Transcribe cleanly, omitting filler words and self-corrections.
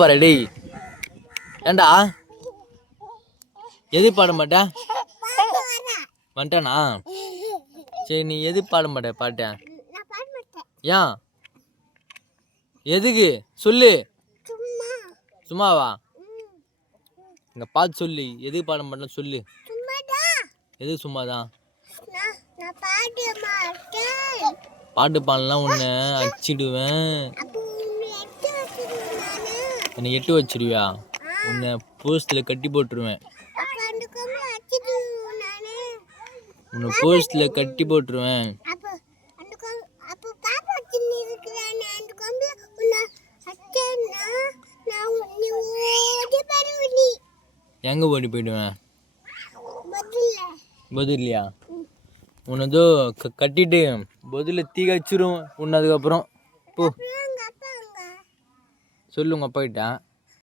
பாரு டேய், ஏண்டா எது பாட மாட்டா வந்துட்டானா? சரி, நீ எது பாட மாட்ட பாட்ட? ஏன்? எதுக்கு சொல்லு. சும்மாவா? இங்க பார்த்து சொல்லு, எதுக்கு பாட மாட்டேன்னு சொல்லு. எது சும்மாதான்? பாட்டு பாடலாம் உன்னை அடிச்சிடுவேன். என்னை எட்டு வச்சிடுவியா? உன்னை போஸ்ட்ல கட்டி போட்டுருவேன். உன்னை போஸ்ட்ல கட்டி போட்டுருவேன். எங்க ஓடி போயிடுவேன்? பதில்லையா? உன்னதோ கட்டிட்டு பதில தீ கச்சிரும் உன்ன. அதுக்கப்புறம் போ சொல்லு உங்க அப்பா கிட்ட.